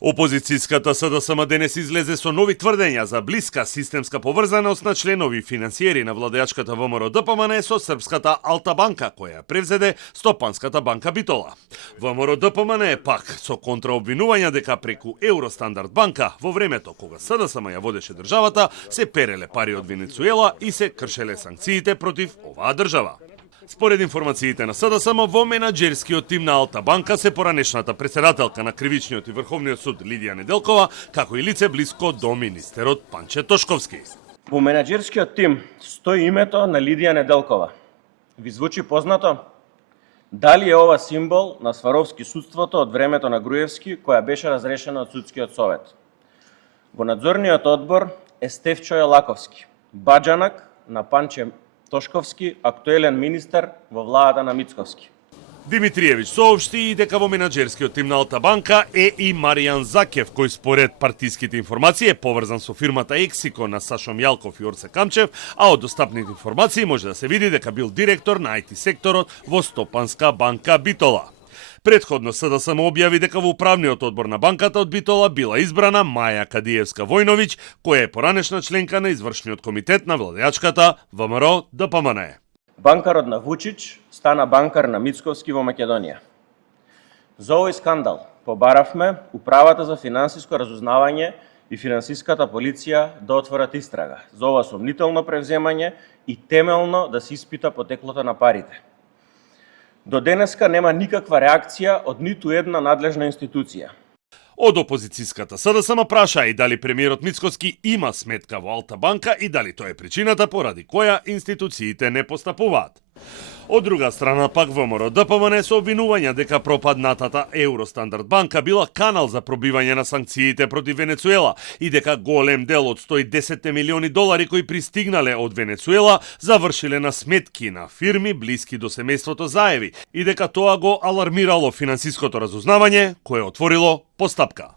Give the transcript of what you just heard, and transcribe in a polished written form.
Опозицијската СДСМ денес излезе со нови тврдења за блиска системска поврзаност на членови и финансиери на владеачката ВМРО ДПМН со српската Алта банка, која превзеде Стопанската банка Битола. ВМРО ДПМН е пак со контраобвинувања дека преку Евростандард банка во времето кога СДСМ ја водеше државата се переле пари од Венецуела и се кршеле санкциите против оваа држава. Според информациите на СДСМ, во менаџерскиот тим на Алта банка се поранешната председателка на Кривичниот и Врховниот суд Лидија Неделкова, како и лице блиско до министерот Панче Тошковски. Во менаџерскиот тим стои името на Лидија Неделкова. Ви звучи познато? Дали е ова символ на Сваровски судството од времето на Груевски, која беше разрешена од судскиот совет? Во надзорниот одбор е Стефчо Елаковски, баџанак на Панче Тошковски, актуелен министер во владата на Мицковски. Димитриевиќ соопшти и дека во менаџерскиот тим на Алта банка е и Маријан Закев, кој според партиските информации е поврзан со фирмата Ексико на Сашо Мјалков и Орце Камчев, а од достапните информации може да се види дека бил директор на IT секторот во Стопанска банка Битола. Предходно СДСМ објави дека во управниот одбор на банката од Битола била избрана Маја Кадиевска Војновиќ, која е поранешна членка на извршниот комитет на владеачката ВМРО ДПМН. Банкарот на Вучич стана банкар на Мицковски во Македонија. За овој скандал побаравме Управата за финансиско разузнавање и финансиската полиција да отворат истрага за ова сомнително превземање и темелно да се испита потеклото на парите. До денеска нема никаква реакција од ниту една надлежна институција. Од опозицијската СДСМ праша и дали премиерот Мицковски има сметка во Алта банка и дали тоа е причината поради која институциите не постапуваат. Од друга страна пак ВМРО ДПМН со обвинувања дека пропаднатата Евростандард банка била канал за пробивање на санкциите против Венецуела и дека голем дел од 110 милиони долари кои пристигнале од Венецуела завршиле на сметки на фирми блиски до семејството Заеви и дека тоа го алармирало финансиското разузнавање кое отворило постапка.